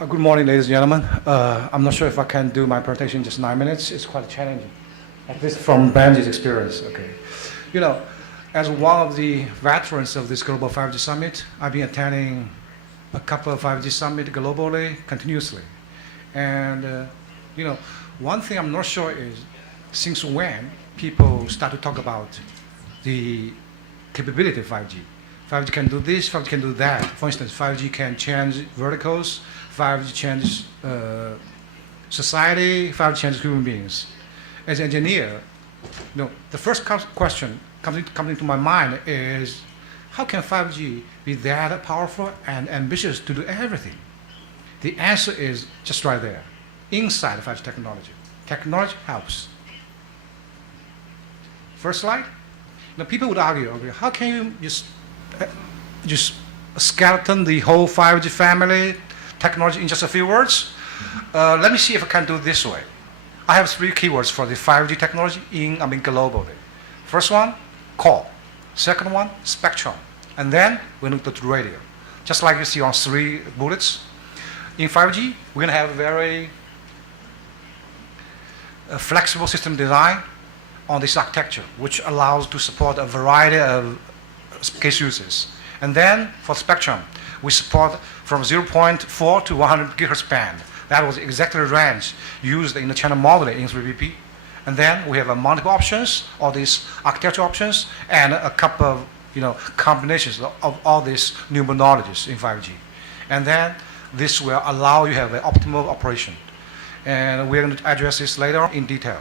Good morning, ladies and gentlemen. I'm not sure if I can do my presentation in just 9 minutes. It's quite challenging, at least from Benji's experience. Okay, you know, as one of the veterans of this global 5G summit, I've been attending a couple of 5G summits globally continuously, and one thing I'm not sure is since when people start to talk about the capability of 5G. 5G can do this, 5G can do that. For instance, 5G can change verticals, 5G changes society, 5G changes human beings. As an engineer, the first question coming into my mind is, how can 5G be that powerful and ambitious to do everything? The answer is just right there, inside 5G technology. Technology helps. First slide. People would argue, okay, how can you just skeleton the whole 5G family technology in just a few words? Let me see if I can do it this way. I have 3 keywords for the 5G technology globally. First one, call. Second one, spectrum. And then we look at radio. Just like you see on 3 bullets. In 5G, we're going to have a very flexible system design on this architecture, which allows to support a variety of case uses. And then for spectrum, we support from 0.4 to 100 gigahertz band. That was exactly the range used in the channel modeling in 3BP. And then we have multiple options, all these architecture options, and a couple of combinations of all these new modalities in 5G. And then this will allow you to have an optimal operation. And we're going to address this later in detail.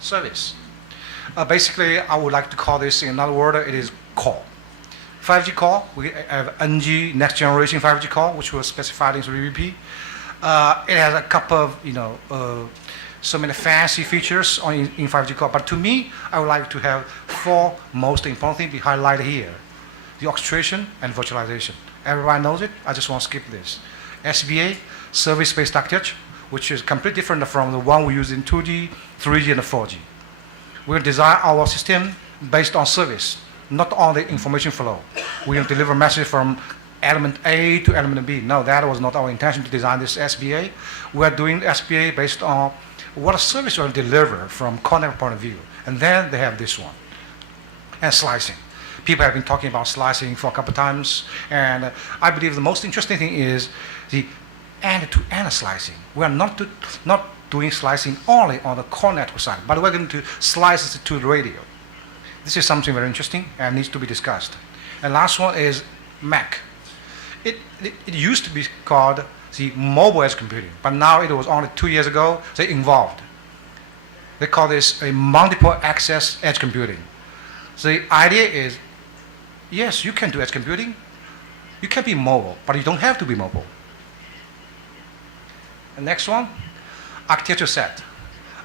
Service. Basically, I would like to call this in another word, it is call. 5G call, we have NG, next generation 5G call, which was specified in 3BP. It has a couple of, so many fancy features in 5G call. But to me, I would like to have 4 most important things be highlighted here. The orchestration and virtualization. Everybody knows it, I just want to skip this. SBA, service-based architecture, which is completely different from the one we use in 2G, 3G, and 4G. We'll design our system based on service, not on the information flow. We'll deliver message from element A to element B. No, that was not our intention to design this SBA. We're doing SBA based on what a service will deliver from content point of view. And then they have this one. And slicing. People have been talking about slicing for a couple of times. And I believe the most interesting thing is the end-to-end slicing. We are not doing slicing only on the core network side, but we're going to slice it to the radio. This is something very interesting and needs to be discussed. And last one is Mac. It used to be called the mobile edge computing, but now it was only 2 years ago they involved. They call this a multiple access edge computing. The idea is, yes, you can do edge computing, you can be mobile, but you don't have to be mobile. And next one, architecture set.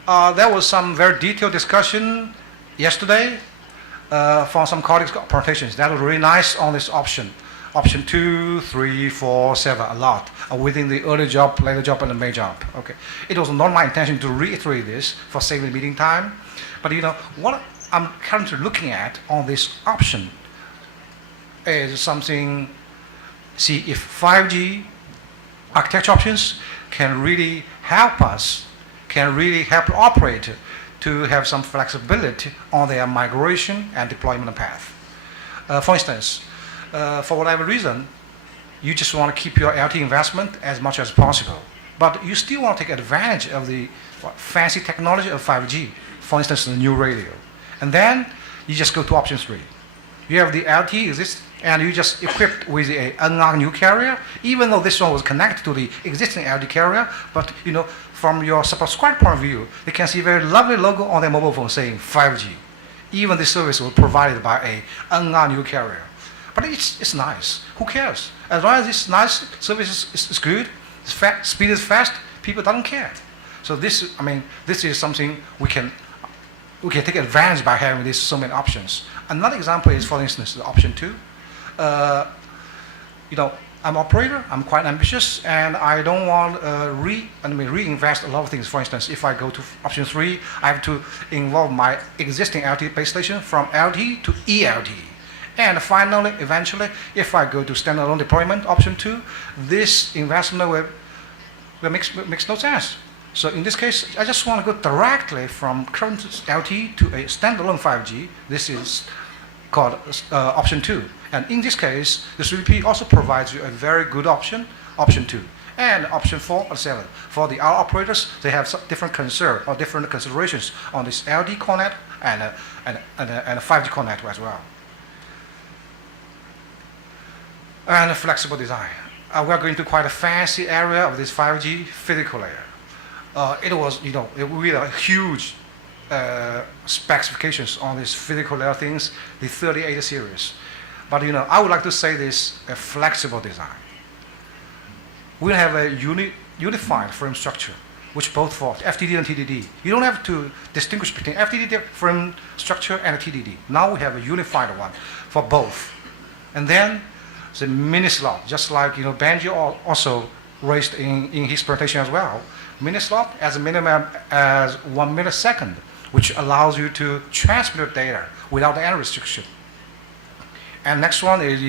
There was some very detailed discussion yesterday from some colleagues' presentations. That was really nice on this option. Option 2, 3, 4, 7, a lot within the early job, later job, and the main job. Okay. It was not my intention to reiterate this for saving meeting time, but what I'm currently looking at on this option is something. See if 5G architecture options can really help us, can really help the operator to have some flexibility on their migration and deployment path. For instance, for whatever reason, you just want to keep your LT investment as much as possible, but you still want to take advantage of the fancy technology of 5G, for instance, the new radio. And then you just go to option 3. You have the LT exist, and you just equipped with a NR new carrier, even though this one was connected to the existing LT carrier, but from your subscriber point of view, they can see a very lovely logo on their mobile phone saying 5G. Even this service was provided by a NR new carrier. But it's nice. Who cares? As long as this nice service is good, speed is fast, people don't care. So this is something we can take advantage by having these so many options. Another example is, for instance, the option 2. I'm an operator, I'm quite ambitious, and I don't want reinvest a lot of things. For instance, if I go to option 3, I have to involve my existing LT base station from LT to ELT. And finally, eventually, if I go to standalone deployment, option 2, this investment will makes no sense. So in this case, I just want to go directly from current LTE to a standalone 5G. This is called option 2. And in this case, the 3VP also provides you a very good option, option 2. And option 4 and 7. For the other operators, they have some different concern or different considerations on this LD core net and a 5G core network as well. And a flexible design. We are going to quite a fancy area of this 5G physical layer. It was, with a huge specifications on these physical layer things, the 38 series. But I would like to say this a flexible design. We have a unified frame structure, which both for FDD and TDD. You don't have to distinguish between FDD frame structure and TDD. Now we have a unified one for both. And then the mini slot, just like Benji also raised in his presentation as well. Mini slot as a minimum as 1 millisecond, which allows you to transmit data without any restriction. And next one is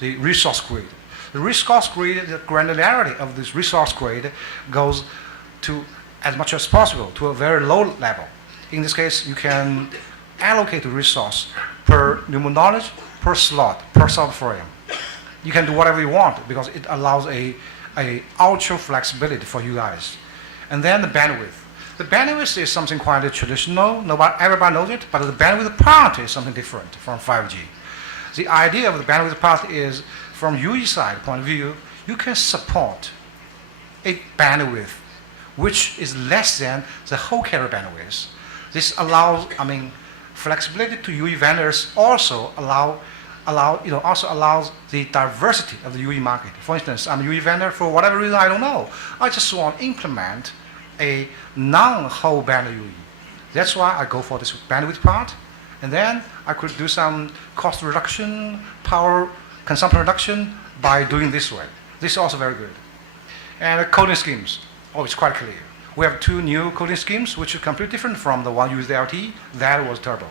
the resource grid. The resource grid, the granularity of this resource grid goes to as much as possible to a very low level. In this case, you can allocate the resource per pneumo knowledge, per slot, per subframe. You can do whatever you want because it allows a ultra flexibility for you guys. And then the bandwidth. The bandwidth is something quite traditional. Everybody knows it, but the bandwidth part is something different from 5G. The idea of the bandwidth part is, from UE side point of view, you can support a bandwidth which is less than the whole carrier bandwidth. This allows, flexibility to UE vendors also allows the diversity of the UE market. For instance, I'm a UE vendor for whatever reason I don't know. I just want to implement a non-whole band UE. That's why I go for this bandwidth part, and then I could do some cost reduction, power consumption reduction by doing this way. This is also very good. And the coding schemes, it's quite clear. We have 2 new coding schemes which are completely different from the one used LTE. That was turbo.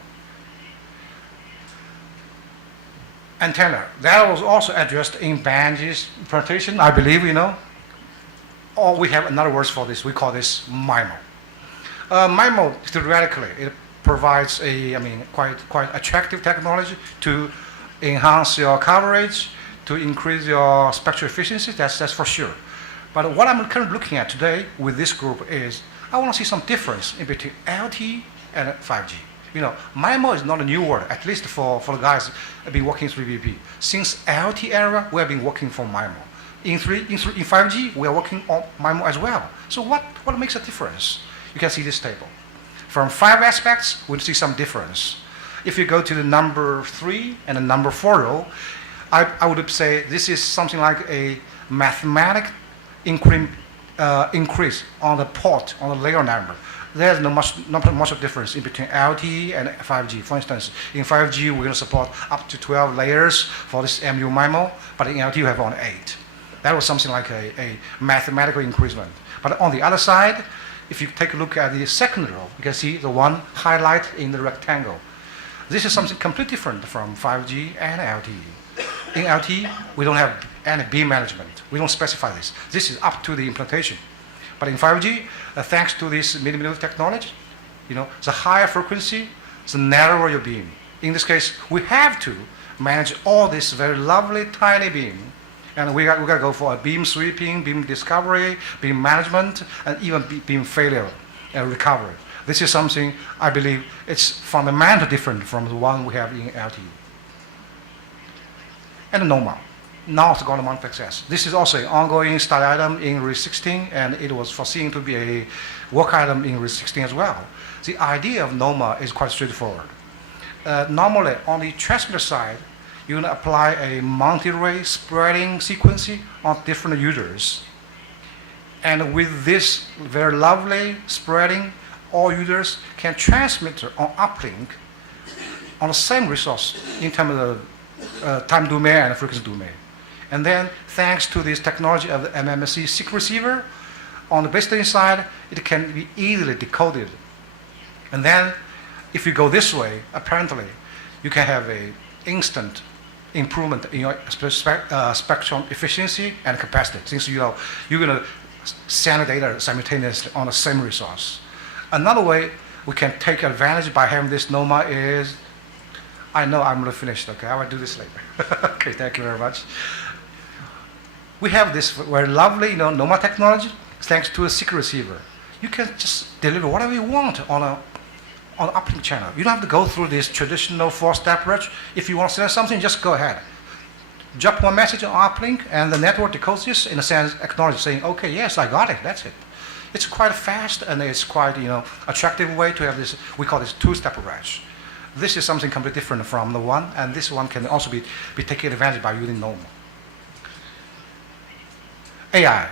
Antenna, that was also addressed in Benji's presentation, I believe, Or we have another word for this. We call this MIMO. MIMO, theoretically, it provides a, quite attractive technology to enhance your coverage, to increase your spectral efficiency. That's for sure. But what I'm currently looking at today with this group is I want to see some difference in between LTE and 5G. MIMO is not a new word, at least for the guys who have been working with 3VP. Since LTE era, we have been working for MIMO. In 5G, we are working on MIMO as well. So what makes a difference? You can see this table. From 5 aspects, we'll see some difference. If you go to the number 3 and the number 4 row, I would say this is something like a mathematic increase on the port, on the layer number. There's not much of difference in between LTE and 5G. For instance, in 5G, we're going to support up to 12 layers for this MU MIMO, but in LTE, we have only 8. That was something like a mathematical increasement. But on the other side, if you take a look at the second row, you can see the one highlight in the rectangle. This is something completely different from 5G and LTE. In LTE, we don't have any beam management. We don't specify this. This is up to the implementation. But in 5G, thanks to this millimeter technology, the higher frequency, the narrower your beam. In this case, we have to manage all this very lovely tiny beam, and we got to go for a beam sweeping, beam discovery, beam management, and even beam failure and recovery. This is something I believe it's fundamentally different from the one we have in LTE. And NOMA. Now it's going to access. This is also an ongoing study item in RIS 16, and it was foreseen to be a work item in RIS 16 as well. The idea of NOMA is quite straightforward. Normally, on the transmitter side, you're going to apply a multi-array spreading sequence on different users. And with this very lovely spreading, all users can transmit on uplink on the same resource in terms of time domain and frequency domain. And then, thanks to this technology of the MMSC SIG receiver, on the base station side, it can be easily decoded. And then, if you go this way, apparently, you can have an instant improvement in your spectrum efficiency and capacity, since you're going to send data simultaneously on the same resource. Another way we can take advantage by having this NOMA is, I know I'm going to finish, okay, I will do this later. Okay, thank you very much. We have this very lovely NOMA technology, thanks to a secret receiver. You can just deliver whatever you want on an uplink channel. You don't have to go through this traditional 4-step approach. If you want to send something, just go ahead. Drop one message on uplink, and the network decodes this, in a sense, acknowledge, saying, okay, yes, I got it, that's it. It's quite fast, and it's quite attractive way to have this, we call this 2-step approach. This is something completely different from the one, and this one can also be taken advantage by using NOMA. AI.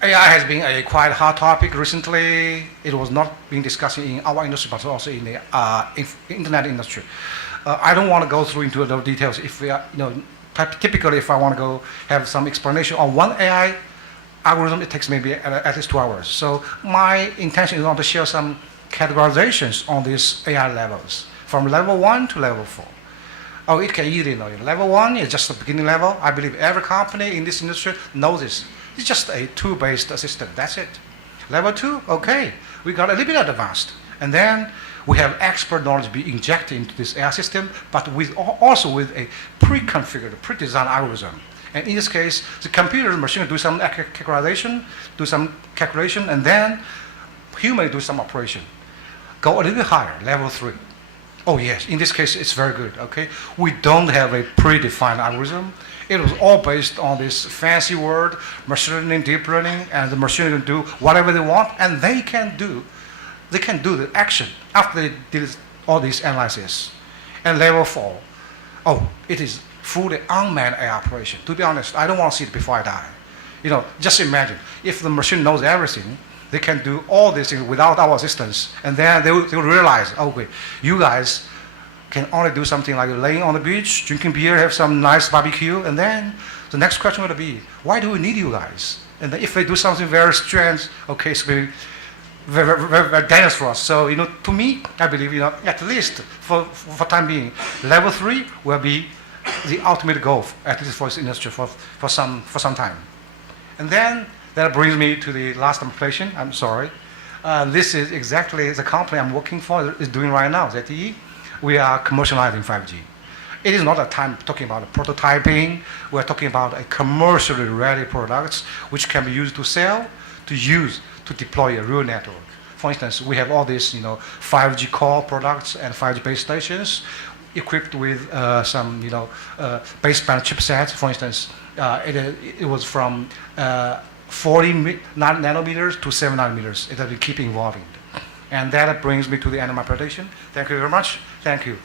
AI has been a quite hot topic recently. It was not being discussed in our industry, but also in the internet industry. I don't want to go through into those details. If we are, typically, if I want to go have some explanation on one AI algorithm, it takes maybe at least 2 hours. So my intention is not to share some categorizations on these AI levels, from level 1 to level 4. Oh, it can easily know. Level 1 is just the beginning level. I believe every company in this industry knows this. It's just a tool-based system. That's it. Level 2, okay, we got a little bit advanced. And then we have expert knowledge be injected into this AI system, but also with a pre-configured, pre-designed algorithm. And in this case, the computer machine do some categorization, do some calculation, and then human do some operation. Go a little bit higher, level 3. Oh yes, in this case, it's very good, okay? We don't have a predefined algorithm. It was all based on this fancy word, machine learning, deep learning, and the machine can do whatever they want, and they can do the action after they did all these analysis. And level 4, oh, it is fully unmanned AI operation. To be honest, I don't want to see it before I die. Just imagine, if the machine knows everything, they can do all these things without our assistance, and then they will realize, okay, you guys can only do something like laying on the beach, drinking beer, have some nice barbecue, and then the next question would be, why do we need you guys? And if they do something very strange, okay, it's very, very, very, very dangerous for us. So, to me, I believe, at least for time being, level 3 will be the ultimate goal, at least for this industry for some time. And then that brings me to the last application. I'm sorry. This is exactly the company I'm working for is doing right now, ZTE. We are commercializing 5G. It is not a time talking about prototyping. We're talking about a commercially ready products which can be used to sell, to use, to deploy a real network. For instance, we have all these 5G core products and 5G base stations equipped with some baseband chipsets. For instance, it was from 40 nanometers to 7 nanometers. It will keep evolving. And that brings me to the end of my presentation. Thank you very much. Thank you.